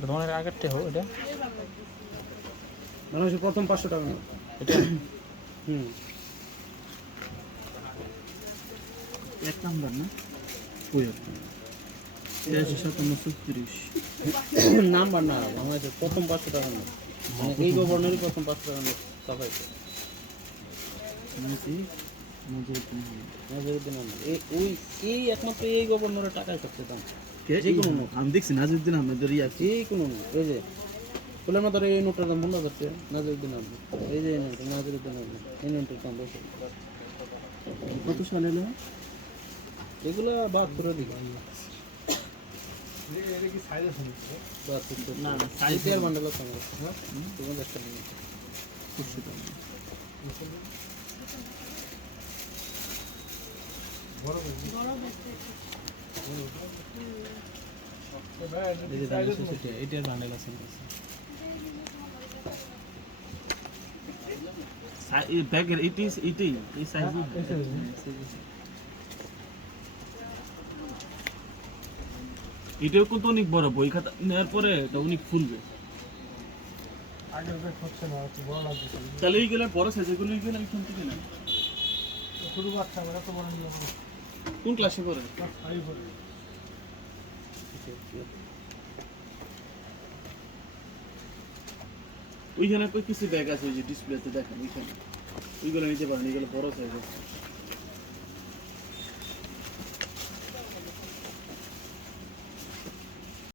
তোমার আগেরটা হোক এটা মানুষের প্রথম 500 টাকা এটা এক নাম্বার না ওই 87 নাম্বার না বাংলাদেশের প্রথম 500 টাকা না মানে এই গভর্নরই প্রথম 500 টাকা নোট ছাপাইছে নাজিরউদ্দিন আহমেদ এই একমাত্র এই গভর্নরের টাকায় করতে দাম যে কোনো নোট আমি দেখছি নাজিরউদ্দিন আহমেদের যে কোনো নোট এই যে ফুলের মাথার এই নোটটার দাম বন্ধ করছে নাজিরউদ্দিন আহমেদ এই যে নোট নাজিরউদ্দিন আহমেদ এই নোটের দাম বেশি কত সালে এলো এগুলা 72 দিকে না সাইজের বান্ডেল আছে আমার হ্যাঁ তুমি দেখতে নিন এটার বান্ডেল আছে ব্যাগের এটাই এই সাইজ এটাও কিন্তু অনেক বড় বই খাতা নেওয়ার পরে এটা অনেক ফুলবে তাহলে এইগুলো বড় সাইজের এইগুলো এখান থেকে না কোন ক্লাসে পড়ে ওইখানে কিছু ব্যাগ আছে ওই যে ডিসপ্লেতে দেখেন ওইখানে ওইগুলো নিতে পারেন এগুলো বড় সাইজ আছে